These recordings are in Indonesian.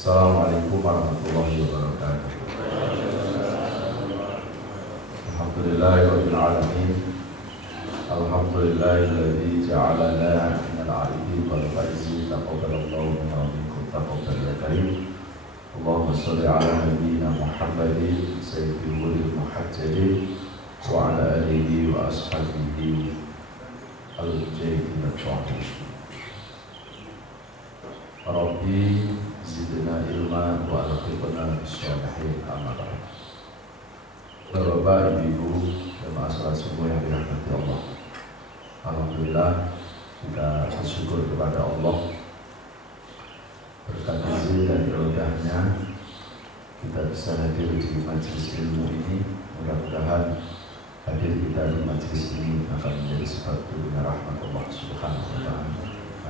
Assalamualaikum warahmatullahi wabarakatuh. Alhamdulillahirabbil alamin. Alhamdulillahilladzi ja'alana minal 'arifin wal faizin. Taqabbalallahu minna wa minkum taqabbal ya karim. Allahumma shalli ala nabiyyina Muhammadin sayyidil muhajjalin wa ala alihi wa ashabihi al-mujahidin al-shahidin. Rabbi zidna ilma wa alhiqna bisyolihin. Amma ba'd. Bapak, Ibu, dan masyarakat semua yang dirahmati Allah, alhamdulillah kita bersyukur kepada Allah berkat izin dan iradahnya kita bisa hadir di majelis ilmu ini. Mudah-mudahan hadir kita di majelis ini akan menjadi suatu rahmat Allah Subhanahu wa taala.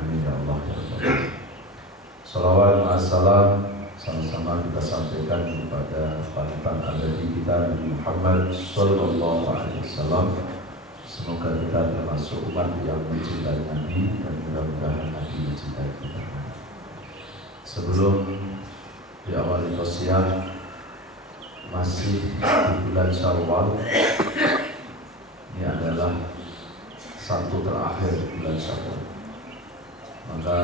Amin ya Allah ya Rabbal. Salawat wassalam sama-sama kita sampaikan kepada panutan abadi kita Nabi Muhammad sallallahu alaihi wasallam. Semoga kita termasuk umat yang mencintai Nabi dan mudah-mudahan Nabi mencintai kita. Sebelum diawali tausiah, masih di bulan Syawal. Ini adalah Sabtu terakhir bulan Syawal. Maka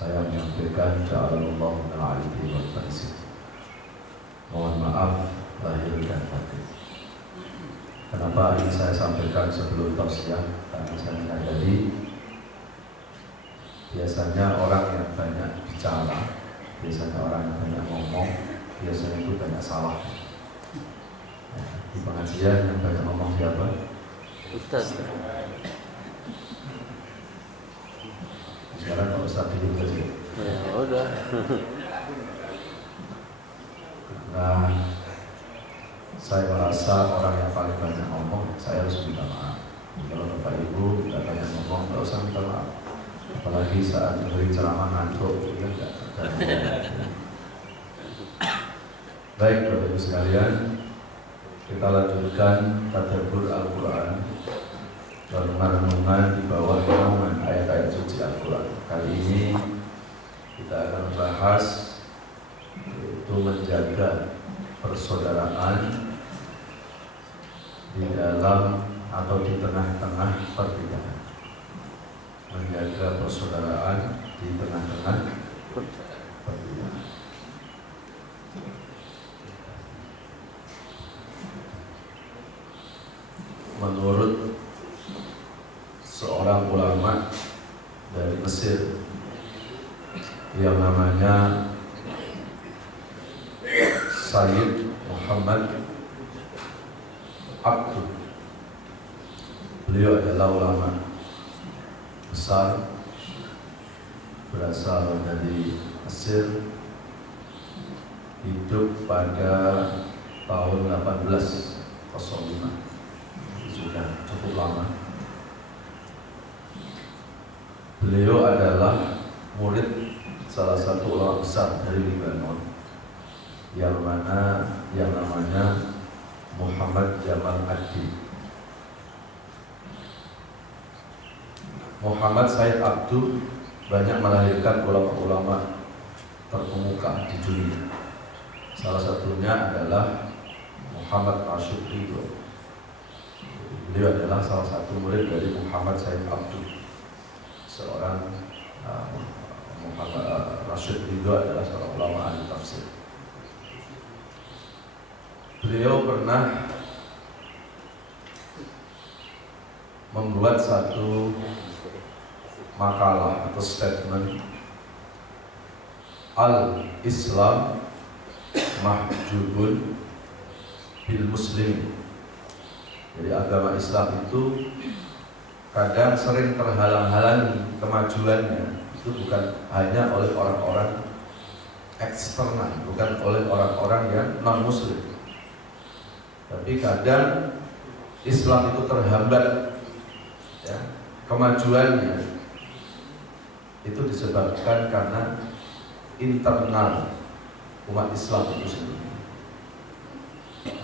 saya menyampaikan ja'alallahu minal 'arifin wal faizin. Mohon maaf lahir dan batin. Kenapa ini saya sampaikan sebelum tausiah? Karena saya menyadari biasanya orang yang banyak bicara, biasanya orang yang banyak ngomong, biasanya itu banyak salah. Di pengajian yang banyak ngomong siapa? Ustaz. Sekarang Pak Ustaz dulu saja. Ya udah. Nah, saya merasa orang yang paling banyak ngomong, saya harus minta maaf. Kalau Bapak Ibu tidak banyak ngomong, tidak usah minta maaf. Apalagi saat dengerin ceramah ngantuk, ya enggak. Baik Bapak Ibu sekalian, kita lanjutkan tadabbur Al-Quran dan renungan di bawah naungan ayat-ayat suci Al-Quran. Kali ini kita akan membahas yaitu menjaga persaudaraan di dalam atau di tengah-tengah perbedaan. Menjaga persaudaraan di tengah-tengah perbedaan. Menurut seorang ulama dari Mesir yang namanya Sayyid Muhammad Abduh. Beliau adalah ulama besar berasal dari Mesir, hidup pada tahun 1805. Sudah cukup lama. Beliau adalah murid salah satu ulama besar dari Lebanon yang namanya Muhammad Jamal Ad-Din. Muhammad Said Abduh banyak melahirkan ulama-ulama terkemuka di dunia. Salah satunya adalah Muhammad Rashid Ridho. Beliau adalah salah satu murid dari Muhammad Said Abduh. Seorang Muhammad Rashid Ridho adalah seorang ulama ahli tafsir. Beliau pernah membuat satu makalah atau statement, Al-Islam mahjubun bil muslimin. Jadi agama Islam itu kadang sering terhalang-halangi kemajuannya itu bukan hanya oleh orang-orang eksternal, bukan oleh orang-orang yang non-muslim, tapi kadang Islam itu terhambat, ya, kemajuannya itu disebabkan karena internal umat Islam itu sendiri.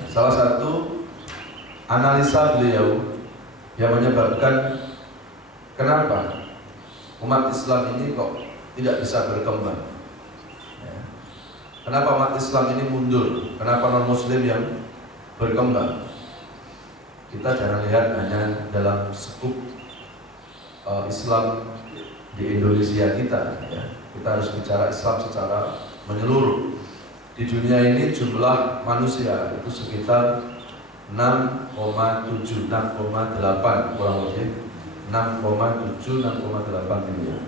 Salah satu analisa beliau yang menyebabkan kenapa umat Islam ini kok tidak bisa berkembang, Kenapa umat Islam ini mundur? Kenapa non-Muslim yang berkembang? Kita jangan lihat hanya dalam skup Islam di Indonesia kita, ya. Kita harus bicara Islam secara menyeluruh. Di dunia ini jumlah manusia itu sekitar 6,7, 6,8 kurang lebih 6,7, 6,8 miliar.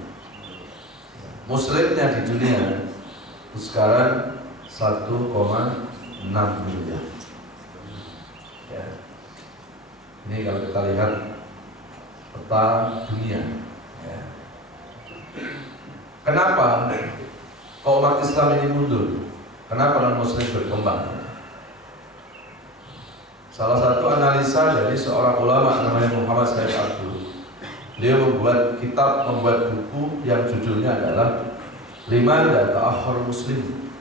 Muslimnya di dunia itu sekarang 1,6 miliar. Ya. Ini kalau kita lihat peta dunia. Ya. Kenapa kok umat Islam ini mundur? Kenapa non-Muslim berkembang? Salah satu analisa dari seorang ulama namanya Muhammad Said Abdul. Beliau membuat buku yang judulnya adalah Limadha ta'akhkhar Muslim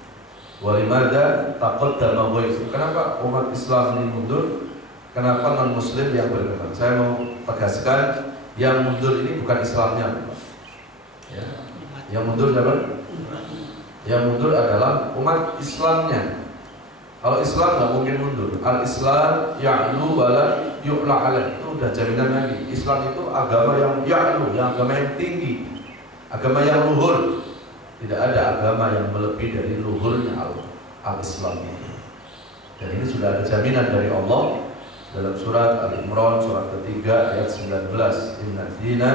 wa limadha taqaddama ghairuh. Kenapa umat Islam ini mundur? Kenapa non-Muslim yang berkembang? Saya mau tegaskan, yang mundur ini bukan Islamnya, ya. Yang mundur siapa? Yang mundur adalah umat Islamnya. Kalau Islam nggak mungkin mundur. Al-Islam ya'lu wala yu'la alaih. Itu udah jaminan lagi. Islam itu agama yang ya'lu, yang agama yang tinggi, agama yang luhur. Tidak ada agama yang melebihi dari luhurnya al-Islam ini. Dan ini sudah ada jaminan dari Allah dalam surat Al-Imran surat ketiga ayat 19. Inna dina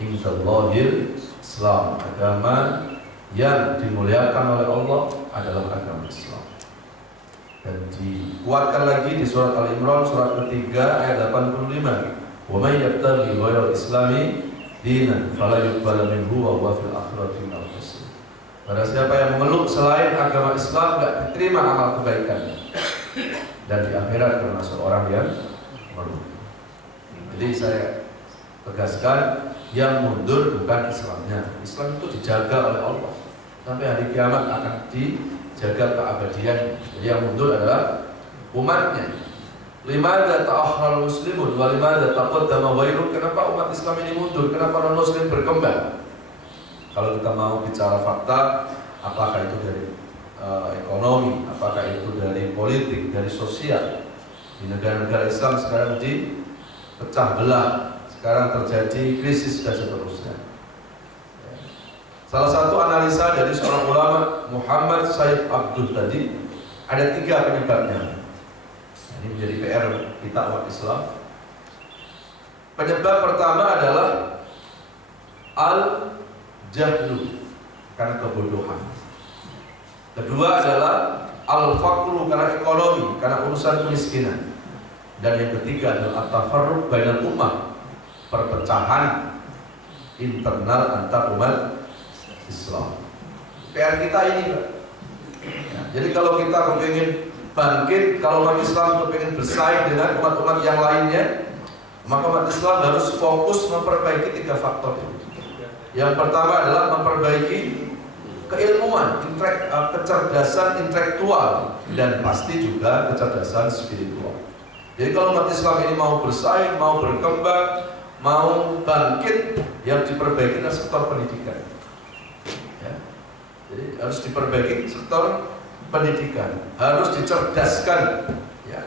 indallahil Islam. Agama yang dimuliakan oleh Allah adalah agama Islam. Dan dikuatkan lagi di surat Al-Imran surat ketiga ayat 85. Wa may yabtaghi ghayral islami dinan fala yuqbal minhu wa huwa fil akhirati minal khasirin. Barang siapa yang memeluk selain agama Islam enggak diterima amal kebaikannya. Dan di akhirat termasuk orang yang merugi. Jadi saya tegaskan, yang mundur bukan Islamnya. Islam itu dijaga oleh Allah sampai hari kiamat, akan dijaga keabadian. Jadi yang mundur adalah umatnya. Limadha ta'akhkhara muslimun wa limadha taqaddama ghairuh. Kenapa umat Islam ini mundur? Kenapa non-Muslim berkembang? Kalau kita mau bicara fakta, apakah itu dari ekonomi, apakah itu dari politik, dari sosial. Di negara-negara Islam sekarang dipecah belah, sekarang terjadi krisis dan seterusnya. Salah satu analisa dari seorang ulama Muhammad Said Abdul tadi, ada 3 penyebabnya. Ini menjadi PR kita umat Islam. Penyebab pertama adalah al-jahlu, karena kebodohan. Kedua adalah al-faqru, karena ekonomi, karena urusan kemiskinan. Dan yang ketiga adalah at-tafarruq bainal ummah, perpecahan internal antar umat Islam. PR kita ini, Pak. Ya, jadi kalau kita ingin bangkit, kalau umat Islam ingin bersaing dengan umat-umat yang lainnya, maka umat Islam harus fokus memperbaiki 3 faktor itu. Yang pertama adalah memperbaiki keilmuan, kecerdasan intelektual, dan pasti juga kecerdasan spiritual. Jadi kalau umat Islam ini mau bersaing, mau berkembang, mau bangkit, yang diperbaiki adalah sektor pendidikan. Ya. Jadi harus diperbaiki sektor pendidikan, harus dicerdaskan, ya,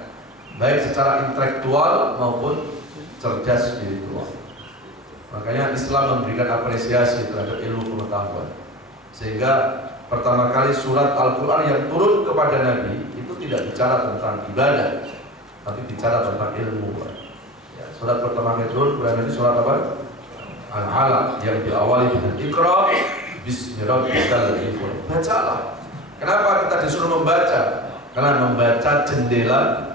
baik secara intelektual maupun cerdas spiritual. Makanya Islam memberikan apresiasi terhadap ilmu pengetahuan. Sehingga pertama kali surat Al-Quran yang turun kepada Nabi itu tidak bicara tentang ibadah, tapi bicara tentang ilmu. Ya, surat pertama kali turun kepada Nabi surat apa? Al-Alaq, yang diawali dengan Iqra bismi rabbikal ladzi khalaq. Bacalah. Kenapa kita disuruh membaca? Karena membaca jendela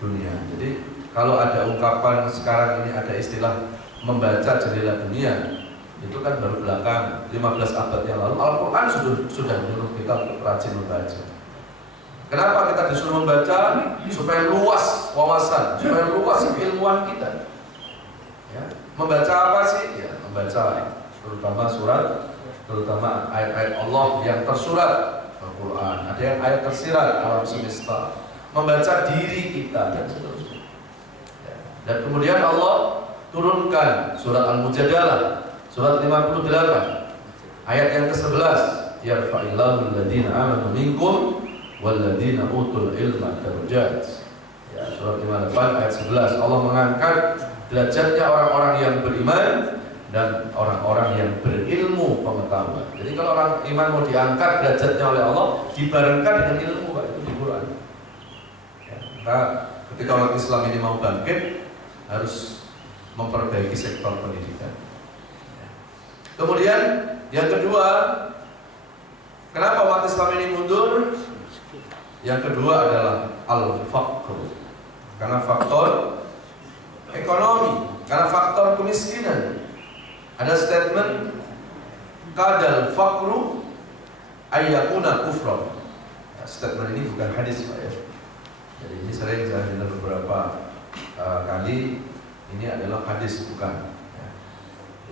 dunia. Jadi kalau ada ungkapan sekarang ini, ada istilah membaca jendela dunia, itu kan baru belakang 15 abad yang lalu. Al-Quran sudah menyuruh kita untuk rajin membaca. Kenapa kita disuruh membaca? Supaya luas wawasan, supaya luas keilmuan kita. Ya. Membaca apa sih? Ya, membaca terutama terutama ayat-ayat Allah yang tersurat Al-Quran. Ada yang ayat tersirat alam semesta. Membaca diri kita dan seterusnya. Ya. Dan kemudian Allah turunkan surat Al-Mujadalah surat 58 Ayat yang ke-11, yarfa'illahu alladziina aamanu minkum walladziina utul ilma darajat. Ya, surat 58 ayat 11. Allah mengangkat derajatnya orang-orang yang beriman dan orang-orang yang berilmu pengetahuan. Jadi kalau orang iman mau diangkat derajatnya oleh Allah, dibarengkan dengan ilmu, Pak, itu di Quran. Ya, maka ketika umat Islam ini mau bangkit, harus memperbaiki sektor pendidikan. Ya. Kemudian yang kedua, kenapa umat Islam ini mundur? Yang kedua adalah al-faqr. Karena faktor ekonomi, karena faktor kemiskinan. Ada statement kadal faqru ayyakuna kufran. Ya, statement ini bukan hadis, Pak, ya. Jadi ini sering saya dengar beberapa kali, ini adalah hadis, bukan. Ya.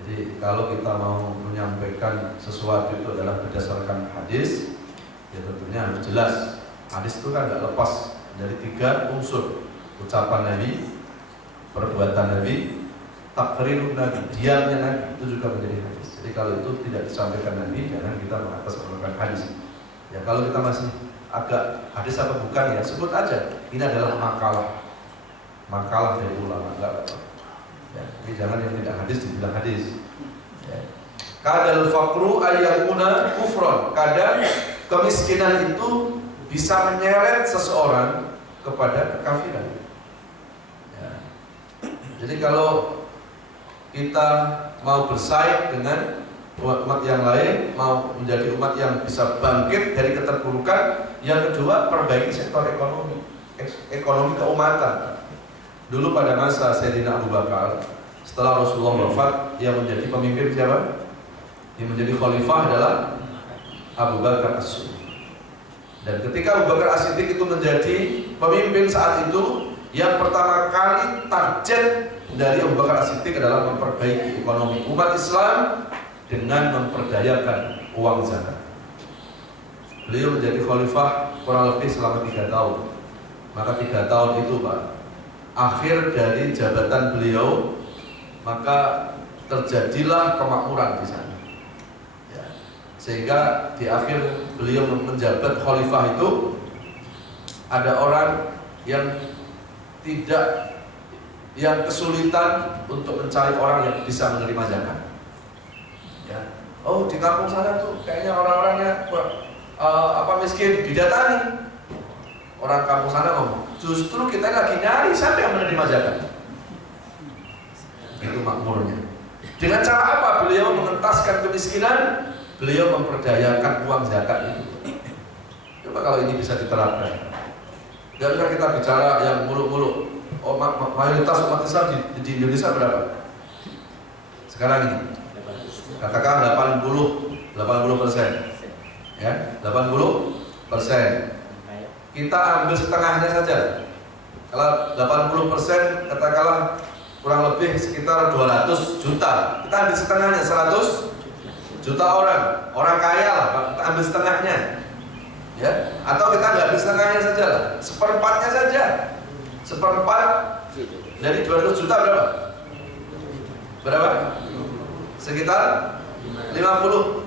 Jadi kalau kita mau menyampaikan sesuatu itu adalah berdasarkan hadis, ya tentunya harus jelas. Hadis itu kan tidak lepas dari 3 unsur: ucapan Nabi, perbuatan Nabi, takrirun Nabi, diamnya Nabi, itu juga menjadi hadis. Jadi kalau itu tidak disampaikan Nabi, jangan kita mengatasnamakan hadis. Ya kalau kita masih agak hadis apa bukan, ya sebut aja ini adalah makalah dari ulama, enggak apa. Ya, jadi jangan yang tidak hadis dibilang hadis. Ya. Kadal faqru ayyakuna kufron. Kadang kemiskinan itu bisa menyeret seseorang kepada kekafiran. Ya. Jadi kalau kita mau bersaing dengan umat yang lain, mau menjadi umat yang bisa bangkit dari keterpurukan, yang kedua perbaiki sektor ekonomi keumatan. Dulu pada masa Sayyidina Abu Bakar, setelah Rasulullah wafat, yang menjadi pemimpin siapa? Yang menjadi khalifah adalah Abu Bakar As-Siddiq. Dan ketika Abu Bakar As-Siddiq itu menjadi pemimpin saat itu, yang pertama kali target dari Abu Bakar As-Siddiq adalah memperbaiki ekonomi umat Islam dengan memperdayakan uang zakat. Beliau menjadi khalifah kurang lebih selama 3 tahun. Maka 3 tahun itu, Pak, akhir dari jabatan beliau, maka terjadilah kemakmuran di sana. Ya. Sehingga di akhir beliau menjabat khalifah itu, ada orang yang kesulitan untuk mencari orang yang bisa menerima zakat. Ya. Oh, di kampung sana tuh kayaknya orang-orangnya miskin, didatangi. Orang kampung sana ngomong, justru kita lagi nyari siapa yang menerima zakat. Itu makmurnya. Dengan cara apa beliau mengentaskan kemiskinan? Beliau memperdayakan uang zakat itu. Coba kalau ini bisa diterapkan. Gak usah kita bicara yang muluk-muluk. Oh, mayoritas umat Islam di Indonesia berapa? Sekarang ini katakan 80%. Ya, 80%. Kita ambil setengahnya saja. Kalau 80% katakanlah kurang lebih sekitar 200 juta. Kita ambil setengahnya, 100 juta orang kaya lah, kita ambil setengahnya. Ya, atau kita nggak ambil setengahnya saja lah, seperempatnya saja. Seperempat dari 200 juta berapa? Berapa? Sekitar 50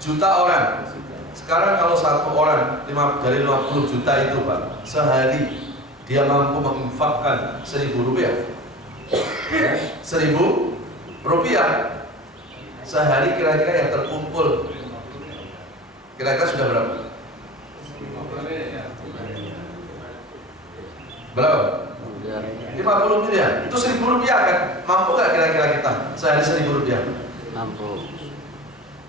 juta orang. Sekarang kalau satu orang dari 50 juta itu, Pak, sehari dia mampu menginfakkan 1.000 rupiah. 1.000 rupiah sehari, kira-kira yang terkumpul kira-kira sudah berapa? Berapa? 50 miliar. Itu 1.000 rupiah kan? Mampu nggak kira-kira kita sehari 1.000 rupiah? Mampu.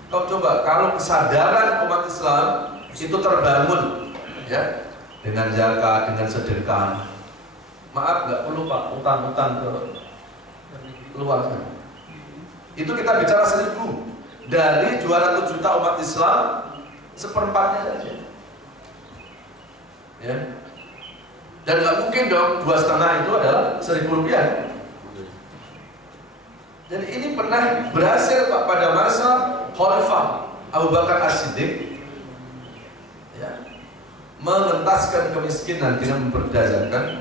Kau coba kalau kesadaran umat Islam itu terbangun, ya, dengan zakat, dengan sedekah. Maaf, nggak perlu, Pak, utang-utang ke luar sana. Itu kita bicara 1.000 dari 200 juta umat Islam, seperempatnya saja. Ya. Dan nggak mungkin dong 2,5 itu adalah 1.000 rupiah. Jadi ini pernah berhasil, Pak, pada masa Khalifah Abu Bakar As-Siddiq, ya, mengentaskan kemiskinan dengan memperdayakan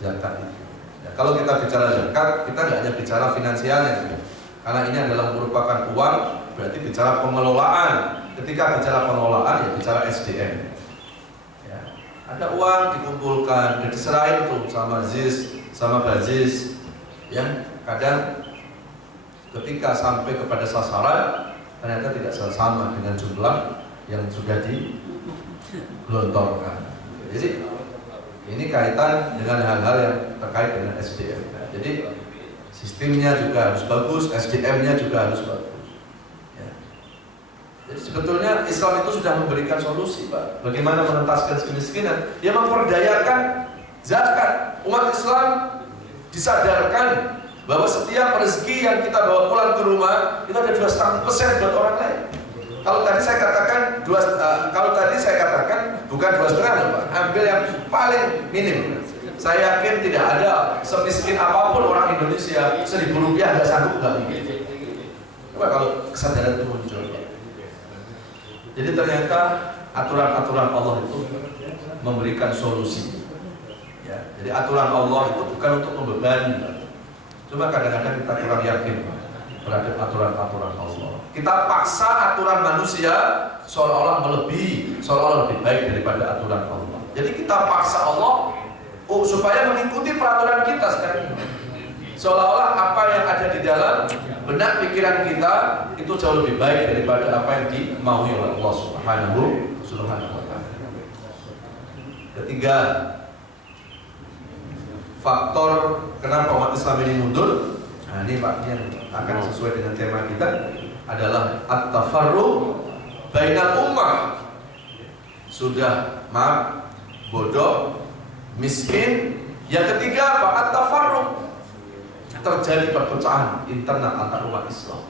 zakat itu. Ya, kalau kita bicara zakat, kita nggak hanya bicara finansialnya, karena ini adalah merupakan uang berarti bicara pengelolaan. Ketika bicara pengelolaan ya bicara SDM. Ya. Ada uang dikumpulkan, diserahin tuh sama ZIS, sama Bazis. Yang kadang ketika sampai kepada sasaran ternyata tidak sama dengan jumlah yang sudah digelontorkan. Jadi ini kaitan dengan hal-hal yang terkait dengan SDM. Jadi sistemnya juga harus bagus, SDM-nya juga harus bagus. Jadi sebetulnya Islam itu sudah memberikan solusi, Pak. Bagaimana mengentaskan kemiskinan? Dia memperdayakan zakat. Umat Islam disadarkan bahwa setiap rezeki yang kita bawa pulang ke rumah itu ada 2,5% buat orang lain. Kalau tadi saya katakan bukan 2,5, Pak. Ambil yang paling minim. Saya yakin tidak ada semiskin apapun orang Indonesia Rp1.000 nggak sanggup, nggak mungkin. Coba kalau kesadaran itu muncul. Jadi ternyata aturan-aturan Allah itu memberikan solusi. Ya, jadi aturan Allah itu bukan untuk membebani. Cuma kadang-kadang kita kurang yakin terhadap aturan-aturan Allah. Kita paksa aturan manusia seolah-olah melebihi, seolah-olah lebih baik daripada aturan Allah. Jadi kita paksa Allah supaya mengikuti peraturan kita sekarang ini. Seolah-olah apa yang ada di dalam benak pikiran kita itu jauh lebih baik daripada apa yang dimaui oleh Allah Subhanahu wa ta'ala. Ketiga, faktor kenapa umat Islam ini mundur. Nah, ini Pak yang akan sesuai dengan tema kita adalah at-tafarruq bainal ummah. Sudah bodoh, miskin. Yang ketiga Pak, at-tafarruq, terjadi perpecahan internal antar umat Islam.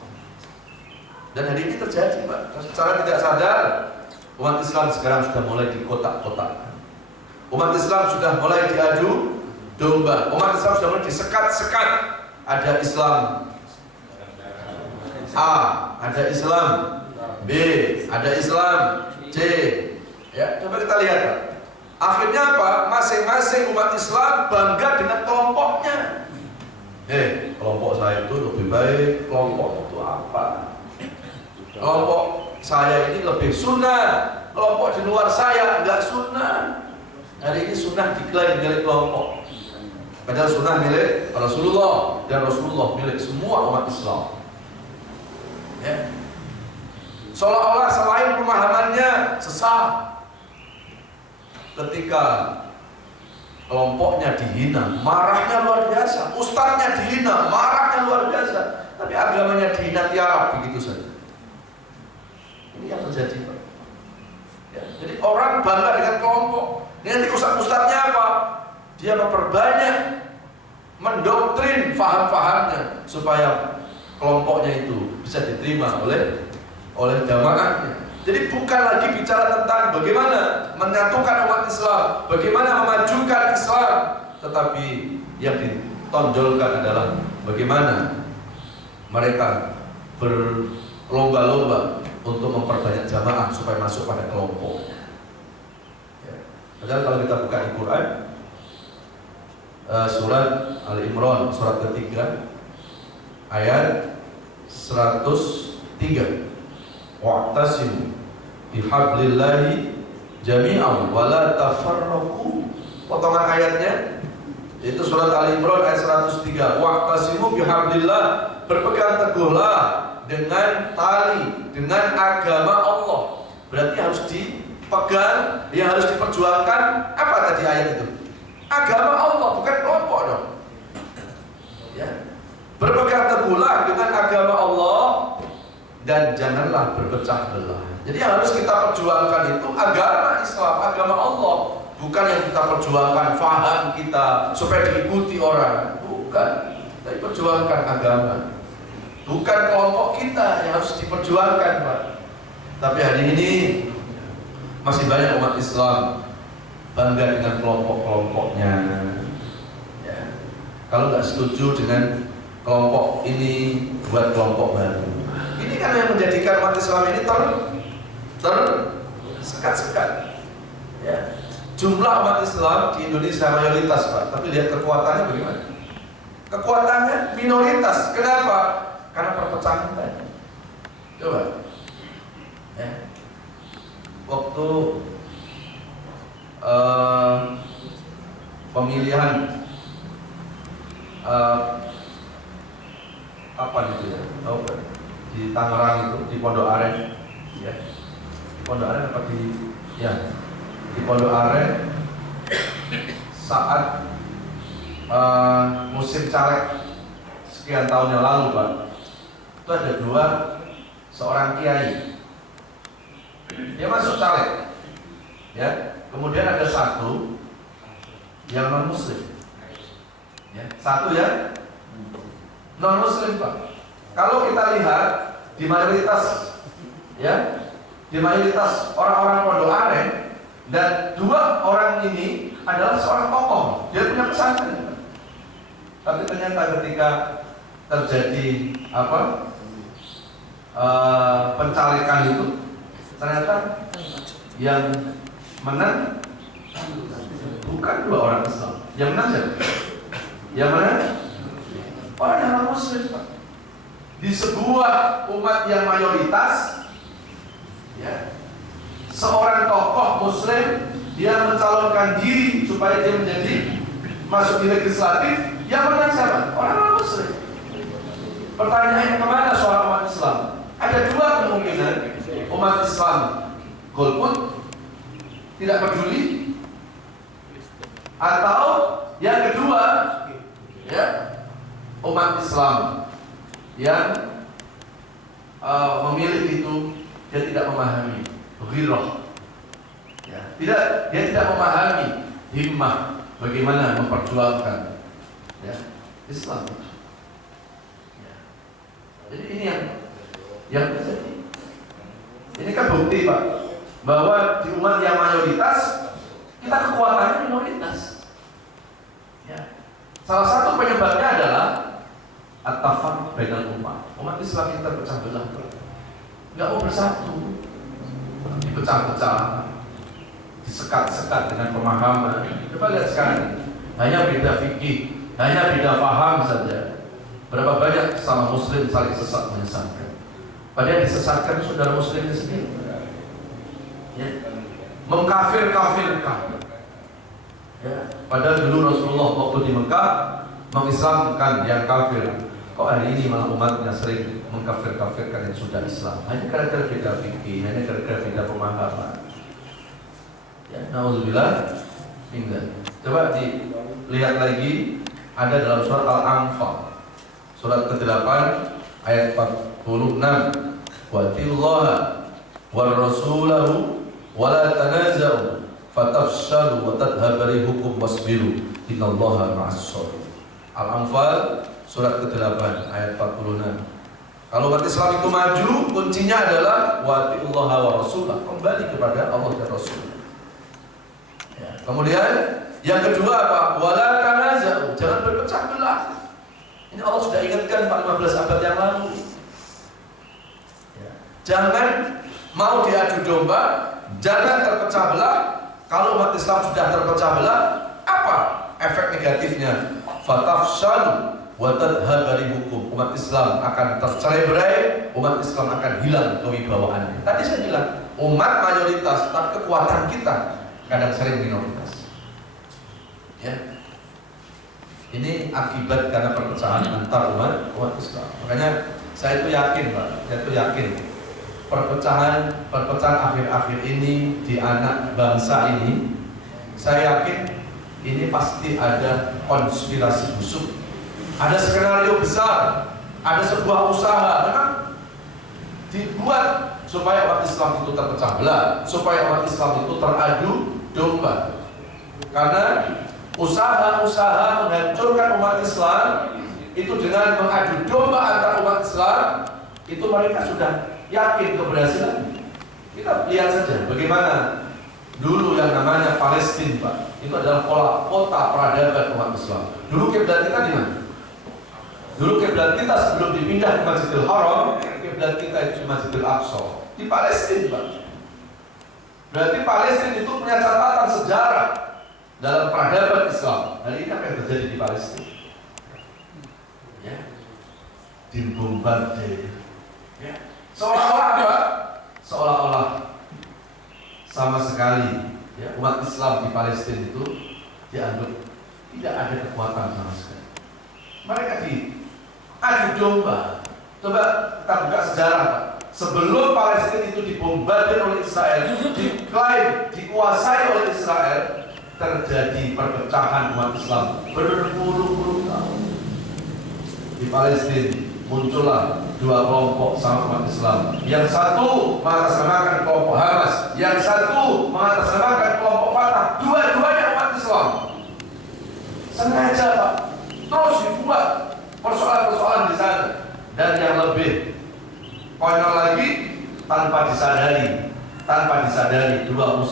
Dan hari ini terjadi, Pak. Secara tidak sadar umat Islam sekarang sudah mulai dikotak-kotakkan. Umat Islam sudah mulai diadu domba. Umat Islam sudah mulai disekat-sekat. Ada Islam A, ada Islam B, ada Islam C. Ya, coba kita lihat, Pak. Akhirnya apa? Masing-masing umat Islam bangga dengan kelompoknya. Kelompok saya itu lebih baik. Kelompok itu apa? Kelompok saya ini lebih sunnah. Kelompok di luar saya enggak sunnah. Hari ini sunnah diklaim milik kelompok, padahal sunnah milik Rasulullah, dan Rasulullah milik semua umat Islam. Ya. Seolah-olah selain pemahamannya sesat. Ketika kelompoknya dihina, marahnya luar biasa. Ustadznya dihina, marahnya luar biasa. Tapi agamanya dihina tiarap begitu saja. Ini yang terjadi, Pak. Ya, jadi orang bangga dengan kelompok. Nanti ustadznya apa? Dia memperbanyak, mendoktrin faham-fahamnya supaya kelompoknya itu bisa diterima oleh jamaahnya. Jadi bukan lagi bicara tentang bagaimana menyatukan umat Islam, bagaimana memajukan Islam, tetapi yang ditonjolkan adalah bagaimana mereka berlomba-lomba untuk memperbanyak jamaah supaya masuk pada kelompok. Ya. Padahal kalau kita buka di Quran, surat Al-Imran, surat ketiga, ayat 103. Wa'tasimu bihablillahi jami'an wa la tafarraqu. Potongan ayatnya itu surat Al-Imran ayat 103. Wa'tasimu bihablillah, berpegang teguhlah dengan tali, dengan agama Allah. Berarti harus dipegang, yang harus diperjuangkan apa tadi ayat itu? Agama Allah, bukan kelompok dong. Ya. Berpegang teguhlah dengan agama Allah dan janganlah berpecah belah. Jadi yang harus kita perjuangkan itu agama Islam, agama Allah, bukan yang kita perjuangkan faham kita supaya diikuti orang, bukan. Tapi perjuangkan agama, bukan kelompok kita yang harus diperjuangkan, Pak. Tapi hari ini masih banyak umat Islam bangga dengan kelompok-kelompoknya. Ya. Kalau nggak setuju dengan kelompok ini, buat kelompok baru. Ini kan yang menjadikan umat Islam ini tersekat-sekat. Ya. Jumlah umat Islam di Indonesia mayoritas, Pak. Tapi lihat kekuatannya bagaimana? Kekuatannya minoritas. Kenapa? Karena perpecahan tadi. Coba, ya. Waktu pemilihan apa itu ya? Tahu kan? Di Tangerang itu, di Pondok Aren, ya. Di Pondok Aren apa di? Ya, di Pondok Aren saat musim caleg sekian tahun yang lalu, Pak, itu ada seorang kiai, dia masuk caleg, ya. Kemudian ada satu yang non muslim, ya. Satu ya non muslim, Pak. Kalau kita lihat di mayoritas, ya, di mayoritas orang-orang Pondok Aren, dan dua orang ini adalah seorang tokoh, dia punya pesantren. Tapi ternyata ketika terjadi pencalekan itu, ternyata yang menang bukan dua orang Islam. Yang menang siapa? Yang menang orang yang non muslim, Pak. Di sebuah umat yang mayoritas, ya, seorang tokoh muslim dia mencalonkan diri supaya dia menjadi masuk di legislatif, yang menang siapa? Orang non muslim. Pertanyaannya, kemana suara umat Islam? Ada dua kemungkinan: umat Islam golput, tidak peduli, atau yang kedua, ya, umat Islam yang memilih itu dia tidak memahami ghirah, ya, dia tidak memahami himmah bagaimana memperjuangkan, ya, Islam. Ya. Jadi ini yang terjadi. Ini kan bukti, Pak, bahwa di umat yang mayoritas kita kekuatannya minoritas. Ya. Salah satu penyebabnya adalah at-tafarruq bainal ummah. Umat Islam kita terpecah belah, nggak mau bersatu, dipecah-pecah, disekat-sekat dengan pemahaman. Coba lihat sekarang, hanya beda fikih, hanya beda paham saja. Berapa banyak sama muslim saling sesat menyesatkan. Padahal disesatkan saudara muslimnya sendiri, ya. Mengkafir-kafirkan, ya. Padahal dulu Rasulullah waktu di Mekah mengislamkan yang kafir. Kok hari ini malah umatnya sering mengkafir-kafirkan yang sudah Islam? Hanya gara-gara beda fikih, hanya gara-gara beda pemahaman. Ya, na'udzubillah. Coba dilihat lagi, ada dalam surat Al-Anfal, surat ke-8 ayat 46. Watillaha war rasulahu wa la tanaza'u fatafshalu wa tadhhabu rihukum wasbiru innallaha ma'as sabirin. Al-Anfal surat ke-8 ayat 46. Kalau umat Islam itu maju, kuncinya adalah watillaha wa rasulah, kembali kepada Allah dan Rasul. Ya. Kemudian yang kedua apa? Wala tanaza'u, jangan berpecah belah. Ini Allah sudah ingatkan 15 abad yang lalu. Ya. Jangan mau diadu domba, jangan terpecah belah. Kalau umat Islam sudah terpecah belah, apa efek negatifnya? Fatafshalu wa tadhhabu rihukum. Umat Islam akan tercerai-berai, umat Islam akan hilang kewibawaannya. Tadi saya bilang, umat mayoritas, tapi kekuatan kita kadang sering minoritas. Ya. Ini akibat karena perpecahan antar umat Islam. Makanya saya itu yakin, Pak, perpecahan akhir-akhir ini di anak bangsa ini, saya yakin ini pasti ada konspirasi busuk, ada skenario besar, ada sebuah usaha memang dibuat supaya umat Islam itu terpecah belah, supaya umat Islam itu teradu domba. Karena usaha-usaha menghancurkan umat Islam itu dengan mengadu domba antar umat Islam, itu mereka sudah yakin keberhasilan. Kita lihat saja bagaimana dulu yang namanya Palestina, Pak, itu adalah kota peradaban umat Islam. Dulu kiblat kita di mana? Dulu kiblat kita sebelum dipindah ke Masjidil Haram, kiblat kita itu di Masjidil Aqsa, di Palestina, Pak. Berarti Palestina itu punya catatan sejarah dalam peradaban Islam. Hari ini apa yang terjadi di Palestina? Ya, dibombardir, ya, Seolah-olah apa? Seolah-olah sama sekali ya, umat Islam di Palestina itu dianggap tidak ada kekuatan sama sekali. Mereka diadu domba. Coba kita buka sejarah, Pak. Sebelum Palestina itu dibombardir oleh Israel, diklaim dikuasai oleh Israel, terjadi perpecahan umat Islam berpuluh-puluh tahun. Di Palestina muncullah dua kelompok sama umat Islam. Yang satu mengatasnamakan kelompok Hamas, yang satu mengatasnamakan kelompok Fatah. Dua-duanya umat Islam. Sengaja, Pak. Terus dibuat persoalan-persoalan di sana. Dan yang lebih konyol lagi, tanpa disadari dua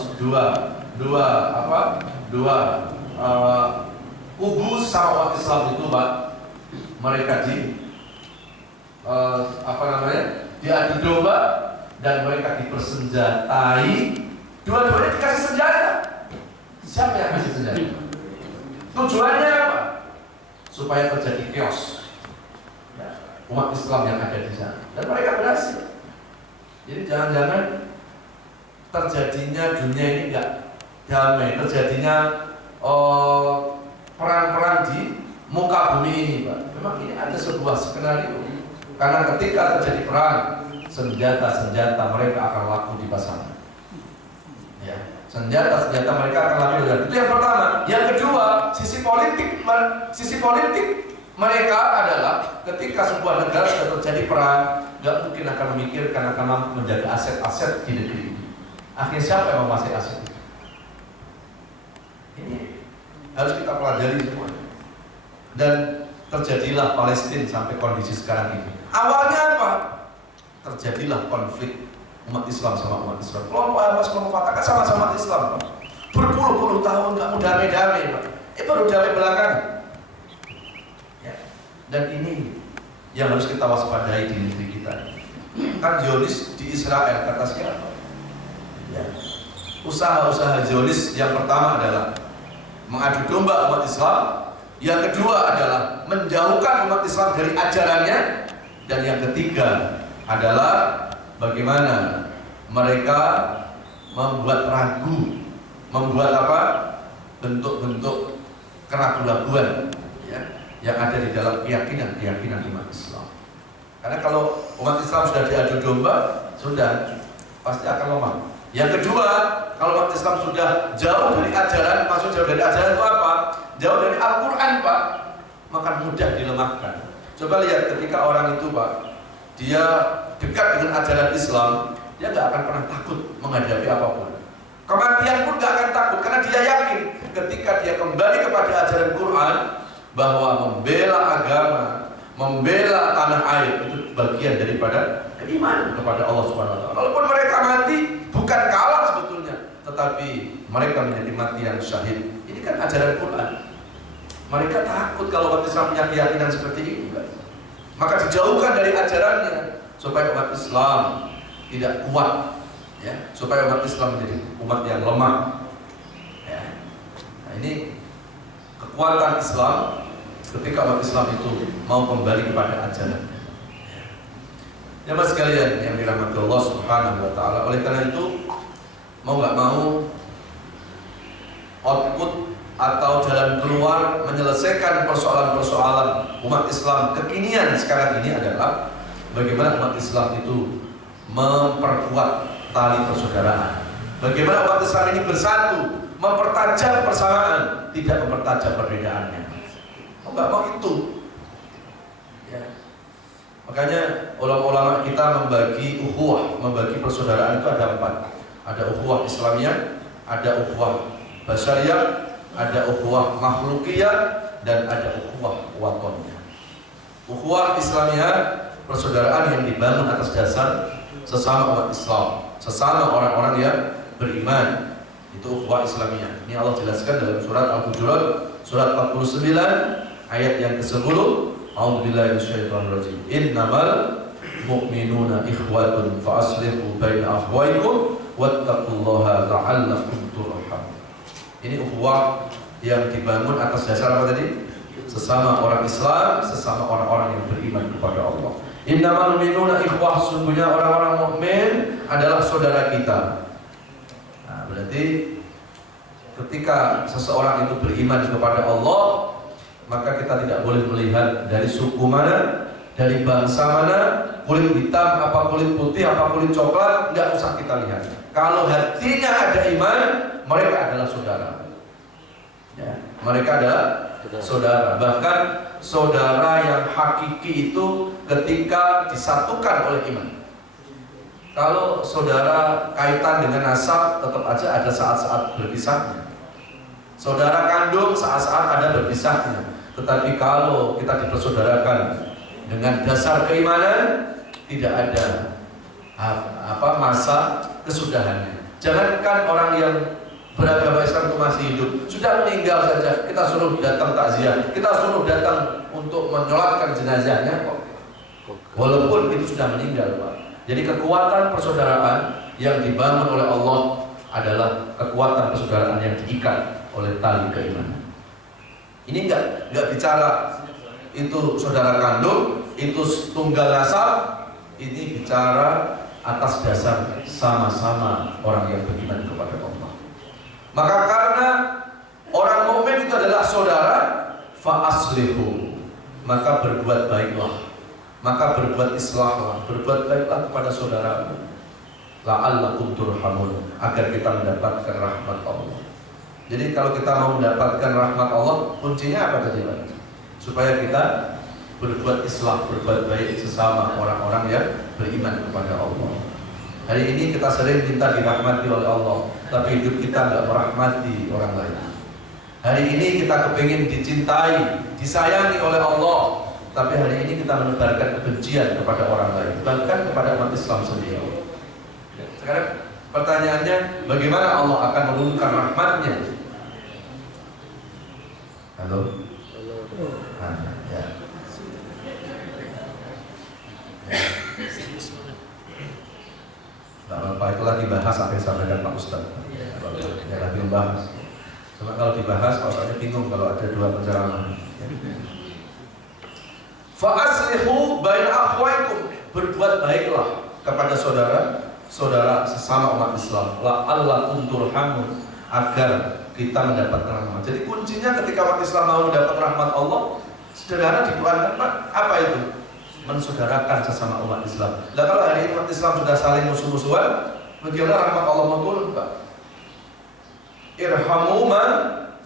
kubu sama umat Islam itu, Pak, mereka diadu domba dan mereka dipersenjatai. Dua-duanya dikasih senjata. Siapa yang kasih senjata? Tujuannya apa? Supaya terjadi chaos ya, umat Islam yang ada di sana. Dan mereka berhasil. Jadi jangan-jangan terjadinya dunia ini enggak damai, terjadinya perang-perang di muka bumi ini, Pak. Memang ini ada sebuah skenario. Karena ketika terjadi perang, senjata-senjata mereka akan laku di pasaran. Ya, senjata-senjata mereka akan laku. Itu yang pertama. Yang kedua, sisi politik mereka adalah ketika sebuah negara sudah terjadi perang, nggak mungkin akan memikirkan akan mampu menjaga aset-aset di negeri ini. Akhirnya siapa yang menguasai aset itu? Ini harus kita pelajari semua. Dan terjadilah Palestina sampai kondisi sekarang ini. Awalnya apa? Terjadilah konflik umat Islam sama umat Islam. Kelompok Hamas, kelompok Fatah kan sama-sama Islam, Pak. Berpuluh-puluh tahun nggak mau damai-damai, Pak. Baru damai belakangan. Ya. Dan ini yang harus kita waspadai di negeri kita. Kan Zionis di Israel, kata siapa? Ya. Usaha-usaha Zionis yang pertama adalah mengadu domba umat Islam. Yang kedua adalah menjauhkan umat Islam dari ajarannya. Dan yang ketiga adalah bagaimana mereka membuat ragu, membuat apa? Bentuk-bentuk keraguan-raguan ya, yang ada di dalam keyakinan umat Islam. Karena kalau umat Islam sudah diadu domba, sudah pasti akan lemah. Yang kedua, kalau umat Islam sudah jauh dari ajaran, maksud jauh dari ajaran itu apa? Jauh dari Al-Quran, Pak, maka mudah dilemahkan. Coba lihat ketika orang itu, Pak, dia dekat dengan ajaran Islam, dia nggak akan pernah takut menghadapi apapun. Kematian pun nggak akan takut, karena dia yakin ketika dia kembali kepada ajaran Quran bahwa membela agama, membela tanah air itu bagian daripada keimanan kepada Allah Subhanahu Wa Taala. Walaupun mereka mati bukan kalah sebetulnya, tetapi mereka menjadi mati yang syahid. Ini kan ajaran Quran. Mereka takut kalau umat Islam punya keyakinan seperti ini, kan? Maka dijauhkan dari ajarannya supaya umat Islam tidak kuat, ya, supaya umat Islam menjadi umat yang lemah. Ya. Nah, ini kekuatan Islam ketika umat Islam itu mau kembali kepada ajaran. Ya, mas sekalian yang dirahmati Allah Subhanahu Wa Taala. Oleh karena itu, mau nggak mau, output atau jalan keluar menyelesaikan persoalan-persoalan umat Islam kekinian sekarang ini adalah bagaimana umat Islam itu memperkuat tali persaudaraan. Bagaimana umat Islam ini bersatu, mempertajam persamaan, tidak mempertajam perbedaannya. Mau nggak mau itu. Ya. Makanya ulama-ulama kita membagi ukhuwah, membagi persaudaraan itu ada 4. Ada ukhuwah Islamiyah, ada ukhuwah basyariyah, ada ukhuwah makhlukiyah, dan ada ukhuwah watoniyah. Ukhuwah Islamiyah, persaudaraan yang dibangun atas dasar sesama umat Islam, sesama orang-orang yang beriman. Itu ukhuwah Islamiyah. Ini Allah jelaskan dalam surat Al-Hujurat, surat 49 ayat yang ke-10. A'udzubillahi minasyaitonirrajim. Innamal mu'minuna ikhwatun fa aslihu baina akhwaykum wattaqullaha la'allakum turhamun. Ini ukhuwah yang dibangun atas dasar apa tadi? Sesama orang Islam, sesama orang-orang yang beriman kepada Allah. Innamal mu'minuna ikhwah, sungguhnya orang-orang mukmin adalah saudara kita. Nah, berarti ketika seseorang itu beriman kepada Allah, maka kita tidak boleh melihat dari suku mana, dari bangsa mana, kulit hitam, apa kulit putih, apa kulit coklat, nggak usah kita lihat. Kalau hatinya ada iman, mereka adalah saudara. Ya, mereka adalah saudara. Bahkan saudara yang hakiki itu ketika disatukan oleh iman. Kalau saudara kaitan dengan nasab, tetap aja ada saat-saat berpisahnya. Saudara kandung saat-saat ada berpisahnya. Tetapi kalau kita dipersaudarakan dengan dasar keimanan, tidak ada masa kesudahannya. Jangankan orang yang beragama Islam itu masih hidup, sudah meninggal saja kita suruh datang takziah, kita suruh datang untuk menyolatkan jenazahnya kok. Walaupun itu sudah meninggal, Pak. Jadi kekuatan persaudaraan yang dibangun oleh Allah adalah kekuatan persaudaraan yang diikat oleh tali keimanan. Ini enggak bicara itu saudara kandung, itu tunggal nasab, ini bicara atas dasar sama-sama orang yang beriman kepada Allah. Maka karena orang mukmin itu adalah saudara, fa aslihu, maka berbuat baiklah, maka berbuat islahlah, berbuat baiklah kepada saudaramu, la'allakum turhamun, agar kita mendapatkan rahmat Allah. Jadi kalau kita mau mendapatkan rahmat Allah, kuncinya apa tadi, Pak? Supaya kita berbuat islah, berbuat baik sesama orang-orang yang beriman kepada Allah. Hari ini kita sering minta dirahmati oleh Allah, tapi hidup kita nggak merahmati orang lain. Hari ini kita kepingin dicintai, disayangi oleh Allah, tapi hari ini kita menebarkan kebencian kepada orang lain, bahkan kepada umat Islam sendiri. Sekarang pertanyaannya, bagaimana Allah akan menurunkan rahmatnya? Halo? Ya. Tidak apa-apa, itu lagi bahas apa yang disampaikan Pak Ustadz. Ya, lagi membahas. Cuma kalau dibahas, Pak Ustadznya bingung kalau ada dua penceramah. Fa'aslihu baina akhwaikum, berbuat baiklah kepada saudara sesama umat Islam. La'allakum turhamun, agar kita mendapatkan rahmat. Jadi kuncinya ketika umat Islam mau mendapat rahmat Allah, sederhana di Quran, Pak, apa itu? Mensaudarakan sesama umat Islam. Nah, kalau hari ini umat Islam sudah saling musuh-musuhan, bagaimana rahmat Allah mau turun, Pak? Irhamu man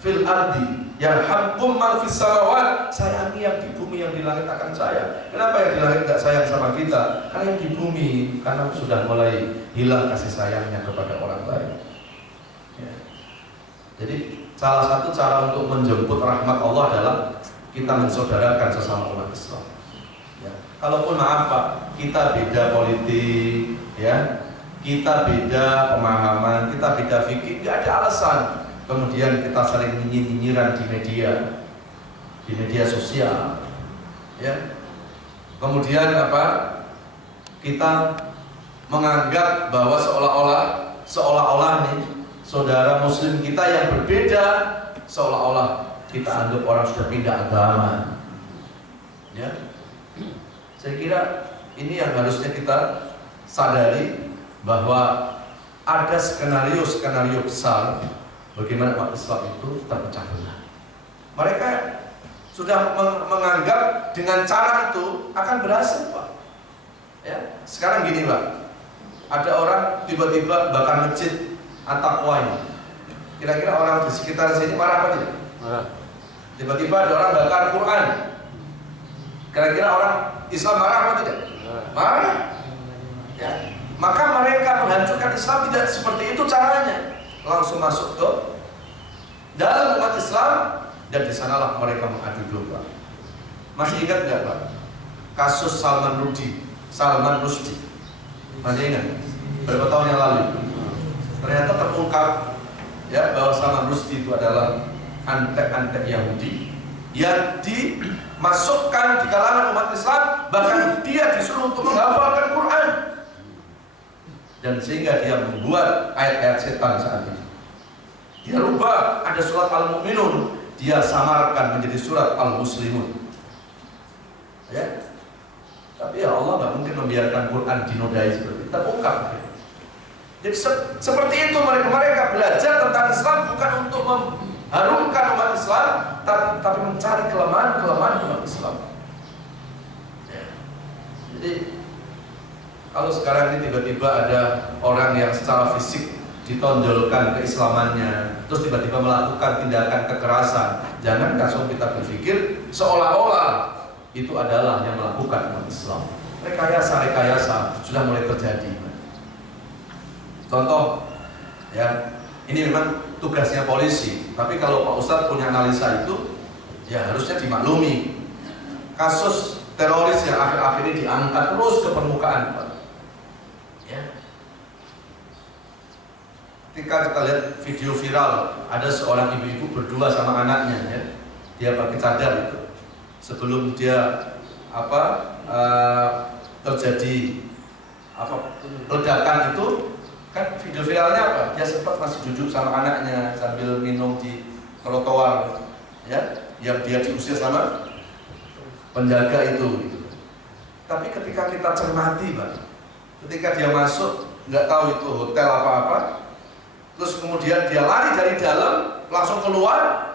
fil ardi yarhamkum man fis samawat. Sayangi yang di bumi, yang di langit akan sayang. Kenapa yang di langit tidak sayang sama kita? Karena yang di bumi, karena sudah mulai hilang kasih sayangnya kepada orang lain. Ya. Jadi salah satu cara untuk menjemput rahmat Allah adalah kita mensaudarakan sesama umat Islam. Ya. Kalaupun maaf Pak, kita beda politik, ya, kita beda pemahaman, kita beda fikih, nggak ada alasan. Kemudian kita saling nyinyir-nyinyiran di media sosial, ya. Kemudian apa? Kita menganggap bahwa seolah-olah nih saudara Muslim kita yang berbeda, seolah-olah kita anggap orang sudah pindah agama. Ya. Saya kira ini yang harusnya kita sadari, bahwa ada skenario besar bagaimana umat Islam itu terpecah belah. Mereka sudah menganggap dengan cara itu akan berhasil, Pak. Ya, sekarang gini, Pak. Ada orang tiba-tiba bakar masjid At-Taqwa ini. Kira-kira orang di sekitar sini marah apa tidak? Marah. Tiba-tiba ada orang bakar Quran. Kira-kira orang Islam marah apa tidak? Marah. Ya. Maka mereka menghancurkan Islam tidak seperti itu caranya. Langsung masuk ke dalam umat Islam, dan di sanalah mereka mengadu domba. Masih ingat nggak, Pak? Kasus Salman Rushdie. Masih ingat? Berapa tahun yang lalu? Ternyata terungkap, ya, bahwa Salman Rushdie itu adalah antek-antek Yahudi yang dimasukkan di kalangan umat Islam, bahkan dia disuruh untuk menghafalkan Quran, dan sehingga dia membuat ayat-ayat setan saat itu. Dia rubah, ada surat Al-Mu'minun, dia samarkan menjadi surat Al-Muslimun. Ya. Tapi ya Allah nggak mungkin membiarkan Quran dinodai seperti itu, terungkap. Jadi seperti itu mereka belajar tentang Islam bukan untuk mengharumkan umat Islam, tapi mencari kelemahan umat Islam. Ya. Jadi kalau sekarang ini tiba-tiba ada orang yang secara fisik ditonjolkan keislamannya, terus tiba-tiba melakukan tindakan kekerasan, jangan langsung kita berpikir seolah-olah itu adalah yang melakukan umat Islam. Rekayasa sudah mulai terjadi. Contoh, ya, ini memang tugasnya polisi. Tapi kalau Pak Ustadz punya analisa itu, ya harusnya dimaklumi. Kasus teroris yang akhir-akhir ini diangkat terus ke permukaan, Pak. Ya. Ketika kita lihat video viral, ada seorang ibu-ibu berdua sama anaknya, ya, dia pakai cadar itu. Sebelum dia terjadi ledakan itu, kan video viralnya apa? Dia sempat masih duduk sama anaknya sambil minum di trotoar, ya, yang dia diusir sama penjaga itu. Tapi ketika kita cermati, Pak, ketika dia masuk, nggak tahu itu hotel apa-apa, terus kemudian dia lari dari dalam langsung keluar,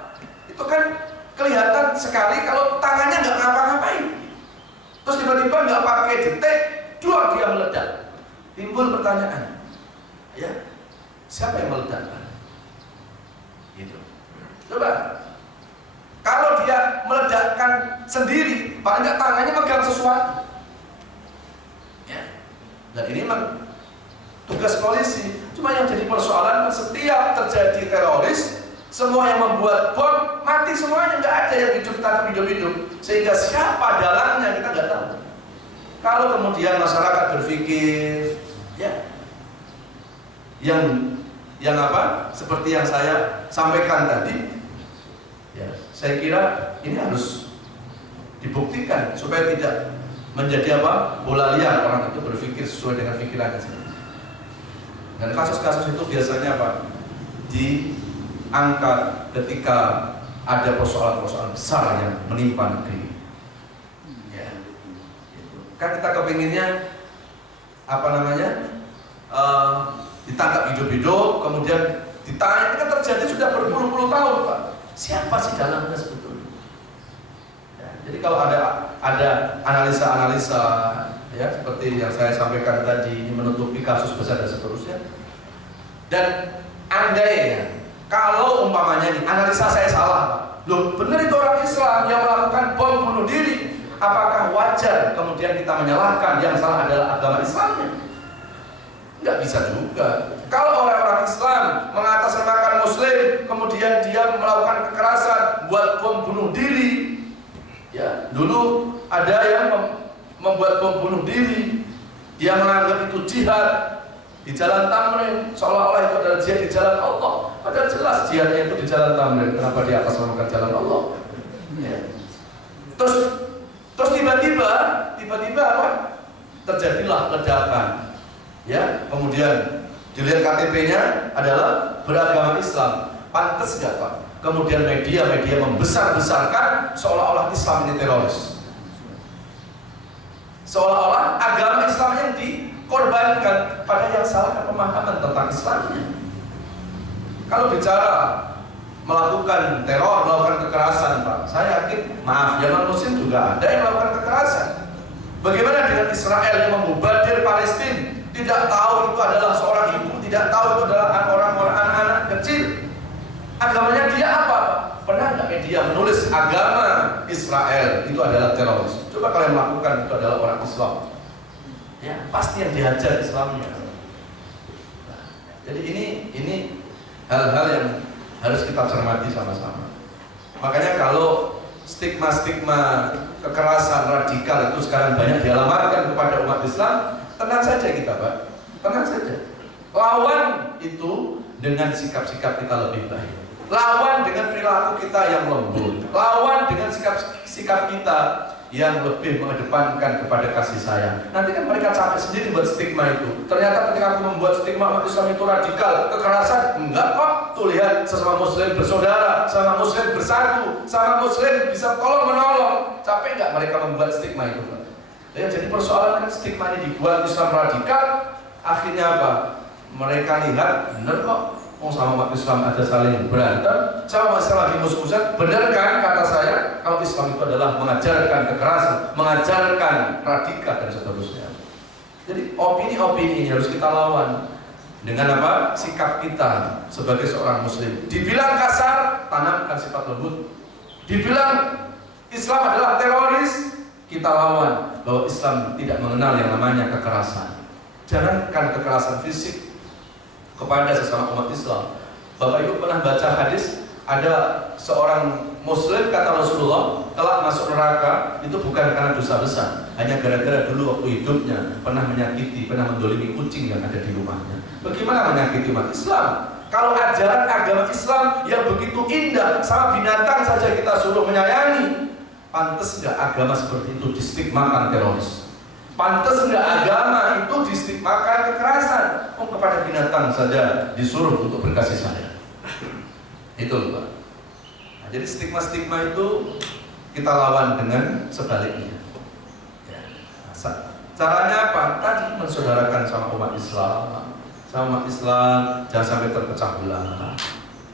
itu kan kelihatan sekali kalau tangannya nggak ngapa-ngapain. Terus tiba-tiba nggak pakai detek, dia meledak. Timbul pertanyaan, ya, siapa yang meledakkan? Gitu. Coba, kalau dia meledakkan sendiri, paling nggak tangannya megang sesuatu. Ya. Dan ini memang tugas polisi. Cuma yang jadi persoalan, setiap terjadi teroris, semua yang membuat bom mati semuanya, nggak ada yang hidup, sehingga siapa dalangnya kita nggak tahu. Kalau kemudian masyarakat berpikir, ya, yang apa? Seperti yang saya sampaikan tadi, ya, saya kira ini harus dibuktikan supaya tidak menjadi bola liar orang itu berpikir sesuai dengan pikirannya sendiri. Dan kasus-kasus itu biasanya diangkat ketika ada persoalan-persoalan besar yang menimpa negeri. Ya. Kan kita kepinginnya ditangkap hidup-hidup, kemudian ditanya. Ini kan terjadi sudah berpuluh-puluh tahun, Pak. Siapa sih dalangnya sebetulnya? Ya, jadi kalau ada analisa-analisa, ya, seperti yang saya sampaikan tadi, ini menutupi kasus besar dan seterusnya. Dan andai kalau umpamanya ini analisa saya salah, loh, benar itu orang Islam yang melakukan bom bunuh diri, apakah wajar kemudian kita menyalahkan yang salah adalah agama Islamnya? Nggak bisa juga. Kalau orang-orang Islam mengatasnamakan Muslim, kemudian dia melakukan kekerasan, buat bom bunuh diri, ya, dulu ada yang membuat bom bunuh diri, dia menganggap itu jihad di jalan Tamrin, seolah-olah itu adalah jihad di jalan Allah. Padahal jelas jihadnya itu di jalan Tamrin. Kenapa di atas menamakan jalan Allah? Ya. Terus tiba-tiba apa? Terjadilah ledakan. Ya, kemudian dilihat KTP-nya adalah beragama Islam. Pantas nggak, Pak? Kemudian media membesar-besarkan seolah-olah Islam ini teroris. Seolah-olah agama Islam yang dikorbankan, pada yang salah pemahaman tentang Islamnya. Kalau bicara melakukan teror, melakukan kekerasan, Pak, saya yakin, maaf, zaman Muslim juga ada yang melakukan kekerasan. Bagaimana dengan Israel yang membubardir Palestina? Tidak tahu itu adalah seorang ibu, tidak tahu itu adalah orang-orang anak-anak kecil. Agamanya dia apa, Pak? Pernah nggak media menulis agama Israel itu adalah teroris? Coba kalau yang melakukan itu adalah orang Islam, ya, pasti yang dihajar Islamnya. Nah, jadi ini hal-hal yang harus kita cermati sama-sama. Makanya kalau stigma-stigma kekerasan radikal itu sekarang banyak dialamatkan kepada umat Islam, tenang saja kita, Pak, tenang saja. Lawan itu dengan sikap-sikap kita lebih baik. Lawan dengan perilaku kita yang lembut. Lawan dengan sikap kita yang lebih mengedepankan kepada kasih sayang. Nanti kan mereka capek sendiri buat stigma itu. Ternyata ketika aku membuat stigma umat Islam itu radikal, kekerasan, enggak kok. Tuh lihat, sesama Muslim bersaudara, sama Muslim bersatu, sama Muslim bisa tolong menolong. Capek enggak mereka membuat stigma itu, Pak? Ya, jadi persoalan kan stigma ini dibuat Islam radikal, akhirnya apa? Mereka lihat benar kok, sama umat Islam ada saling berantem, sama masalah lagi musuh-musuhan. Benar kan kata saya, kalau Islam itu adalah mengajarkan kekerasan, mengajarkan radikal dan seterusnya. Jadi opini-opini ini harus kita lawan dengan apa? Sikap kita sebagai seorang Muslim. Dibilang kasar, tanamkan sifat lembut. Dibilang Islam adalah teroris, kita lawan bahwa Islam tidak mengenal yang namanya kekerasan. Jangankan kekerasan fisik kepada sesama umat Islam. Bapak Ibu pernah baca hadis, ada seorang Muslim kata Rasulullah telah masuk neraka itu bukan karena dosa besar, hanya gara-gara dulu waktu hidupnya pernah menyakiti, pernah mendolimi kucing yang ada di rumahnya. Bagaimana menyakiti umat Islam? Kalau ajaran agama Islam yang begitu indah, sama binatang saja kita suruh menyayangi, pantas nggak agama seperti itu distigmakan teroris? Pantas nggak agama itu distigmakan kekerasan? Kepada binatang saja disuruh untuk berkasih sayang. Itu Pak. Nah, jadi stigma-stigma itu kita lawan dengan sebaliknya. Ya. Nah, caranya apa? Tadi mensaudarakan sama umat Islam. Sama umat Islam jangan sampai terpecah belah.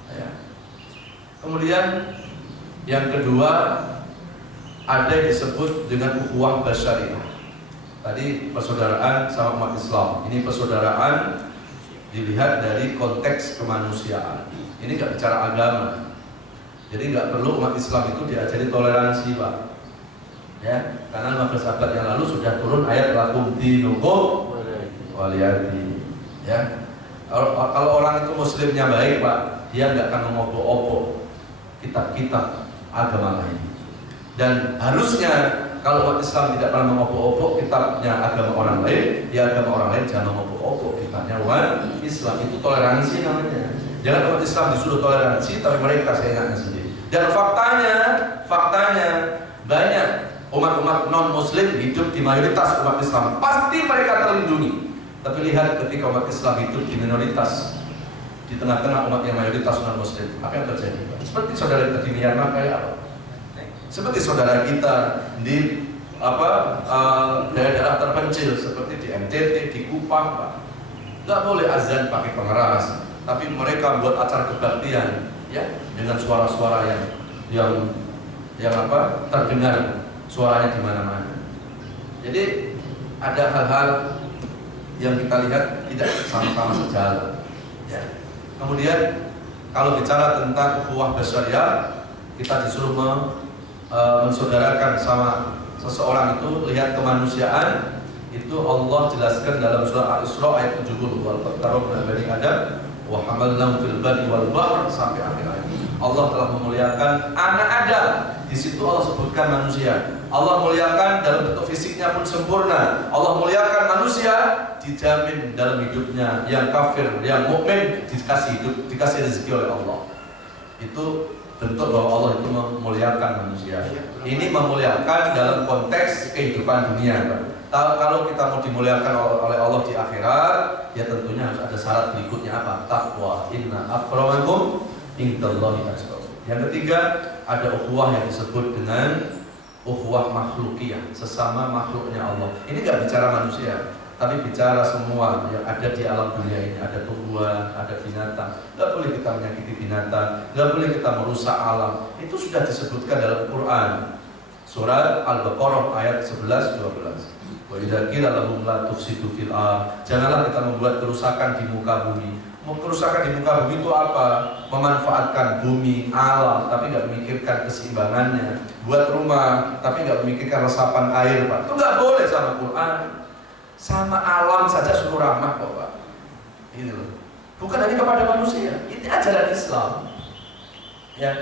Ya. Kemudian yang kedua ada yang disebut dengan ukhuwah basyariah. Tadi persaudaraan sama umat Islam. Ini persaudaraan dilihat dari konteks kemanusiaan. Ini nggak bicara agama. Jadi nggak perlu umat Islam itu diajari toleransi, Pak. Ya, karena 15 abad yang lalu sudah turun ayat lakum dinukum waliyati. Ya, kalau orang itu Muslimnya baik, Pak, dia nggak akan mengobok-obok kitab-kitab agama lain. Dan harusnya kalau umat Islam tidak pernah mengobok-obok kitabnya agama orang lain, ya agama orang lain jangan mengobok-obok kitabnya umat Islam. Itu toleransi namanya. Jangan umat Islam disuruh toleransi, tapi mereka seenaknya sendiri. Dan faktanya banyak umat-umat non-Muslim hidup di mayoritas umat Islam. Pasti mereka terlindungi. Tapi lihat ketika umat Islam hidup di minoritas, di tengah-tengah umat yang mayoritas non-Muslim, apa yang terjadi? Seperti saudara kita di Myanmar kayak apa? Seperti saudara kita di daerah-daerah terpencil seperti di NTT, di Kupang, Pak. Nggak boleh azan pakai pengeras, tapi mereka buat acara kebaktian, ya, dengan suara-suara yang terdengar suaranya di mana-mana. Jadi ada hal-hal yang kita lihat tidak sama-sama sejalan. Ya. Kemudian kalau bicara tentang ukhuwah basyariah, kita disuruh mensaudarakan sama seseorang itu, lihat kemanusiaan itu Allah jelaskan dalam surah Al-Isra ayat 70, wal qatarna bani Adam wa hamalnahum fil barri wal bahr sampai akhir ayat. Allah telah memuliakan anak Adam. Di situ Allah sebutkan manusia. Allah muliakan dalam bentuk fisiknya pun sempurna. Allah muliakan manusia, dijamin dalam hidupnya. Yang kafir, yang mukmin dikasih hidup, dikasih rezeki oleh Allah. Itu bentuk bahwa Allah itu memuliakan manusia. Ini memuliakan dalam konteks kehidupan dunia, Pak. Kalau kita mau dimuliakan oleh Allah di akhirat, ya tentunya harus ada syarat berikutnya apa? Taqwa. Inna akramakum indallahi atqakum. Yang ketiga, ada ukhuwah yang disebut dengan ukhuwah makhlukiyah, sesama makhluknya Allah. Ini nggak bicara manusia, tapi bicara semua yang ada di alam dunia ini. Ada tumbuhan, ada binatang. Nggak boleh kita menyakiti binatang, nggak boleh kita merusak alam. Itu sudah disebutkan dalam Quran. Surat Al-Baqarah ayat 11-12. Wa idza qila lahum la tufsidu fil ardh. Janganlah kita membuat kerusakan di muka bumi. Kerusakan di muka bumi itu apa? Memanfaatkan bumi, alam, tapi nggak memikirkan keseimbangannya. Buat rumah, tapi nggak memikirkan resapan air, Pak. Itu nggak boleh sama Quran. Sama alam saja suruh rahmat kok, Pak. Ini loh. Bukan hanya kepada manusia. Ini ajaran Islam. Ya.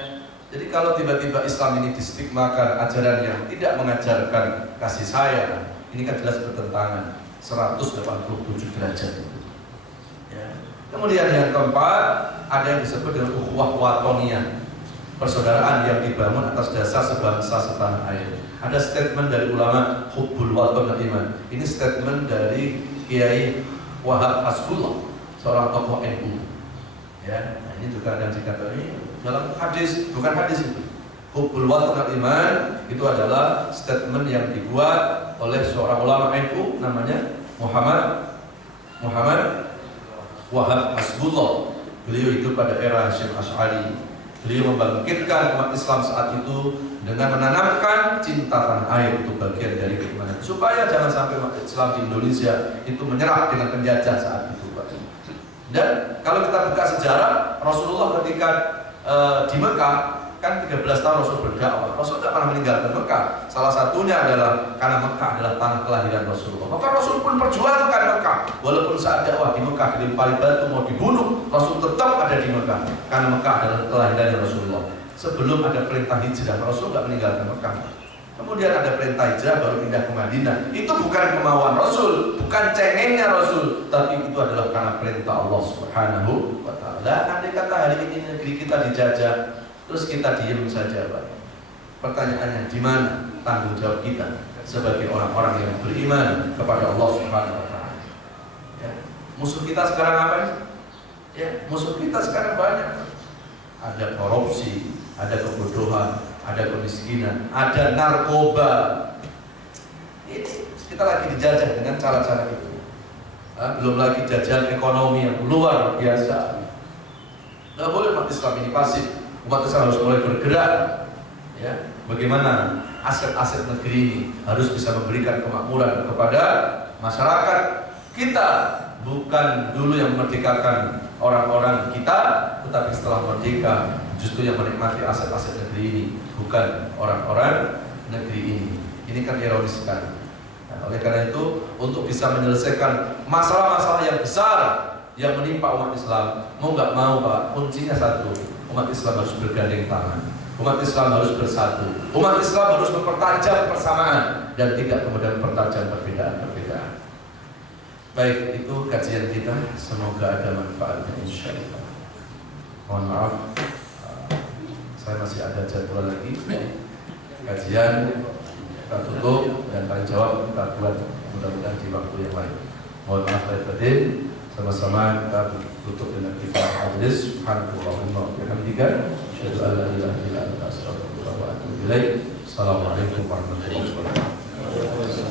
Jadi kalau tiba-tiba Islam ini distigmakan ajaran yang tidak mengajarkan kasih sayang, ini kan jelas bertentangan 187 derajat. Ya. Kemudian yang keempat, ada yang disebut dengan ukhuwah watoniyah, persaudaraan yang dibangun atas dasar sebangsa setanah air. Ada statement dari ulama hubbul waton dan iman. Ini statement dari Kiai Wahab Hasbullah, seorang tokoh NU. Ya, nah ini juga ada yang dikatakan dalam hadis, bukan hadis itu. Hubbul waton dan iman itu adalah statement yang dibuat oleh seorang ulama NU namanya Muhammad Wahab Hasbullah. Beliau hidup pada era Syekh Asy'ari. Beliau membangkitkan umat Islam saat itu dengan menanamkan cinta tanah air, itu bagian dari keimanan, supaya jangan sampai umat Islam di Indonesia itu menyerah dengan penjajah saat itu. Dan kalau kita buka sejarah, Rasulullah ketika di Mekah kan 13 tahun Rasul berdakwah. Rasul tidak pernah meninggalkan Mekah. Salah satunya adalah karena Mekah adalah tanah kelahiran Rasulullah. Maka Rasul pun perjuangkan Mekah. Walaupun saat dakwah di Mekah dilempari batu mau dibunuh, Rasul tetap ada di Mekah karena Mekah adalah kelahiran Rasulullah. Sebelum ada perintah hijrah, Rasul tidak meninggalkan Mekah. Kemudian ada perintah hijrah baru pindah ke Madinah. Itu bukan kemauan Rasul, bukan cengengnya Rasul, tapi itu adalah karena perintah Allah Subhanahu wa taala. Andai kata hari ini negeri kita dijajah, terus kita diam saja, Pak. Pertanyaannya, di mana tanggung jawab kita sebagai orang-orang yang beriman kepada Allah Subhanahu wa taala? Ya. Musuh kita sekarang apa? Ya, musuh kita sekarang banyak. Ada korupsi, ada kebodohan, ada kemiskinan, ada narkoba. Ini kita lagi dijajah dengan cara-cara itu. Belum lagi jajahan ekonomi yang luar biasa. Tidak boleh umat Islam ini pasif. Umat Islam harus mulai bergerak. Ya, bagaimana aset-aset negeri ini harus bisa memberikan kemakmuran kepada masyarakat kita. Bukan dulu yang memerdekakan orang-orang kita, tetapi setelah merdeka justru yang menikmati aset-aset negeri ini bukan orang-orang negeri ini. Ini kan ironis sekali. Nah, oleh karena itu, untuk bisa menyelesaikan masalah-masalah yang besar yang menimpa umat Islam, mau nggak mau Pak, kuncinya satu, umat Islam harus bergandeng tangan, umat Islam harus bersatu, umat Islam harus mempertajam persamaan dan tidak kemudian mempertajam perbedaan-perbedaan. Baik, itu kajian kita, semoga ada manfaatnya insyaallah. Mohon maaf, saya masih ada jadwal lagi kajian, kita tutup dan tanya jawab kita buat mudah-mudahan di waktu yang lain. Mohon maaf lahir batin. Sama-sama kita tutup dengan kita majelis. Subhanallahumma wa bihamdika, asyhadu an la ilaha illa anta, astaghfiruka wa atubu ilaik. Assalamualaikum warahmatullahi wabarakatuh.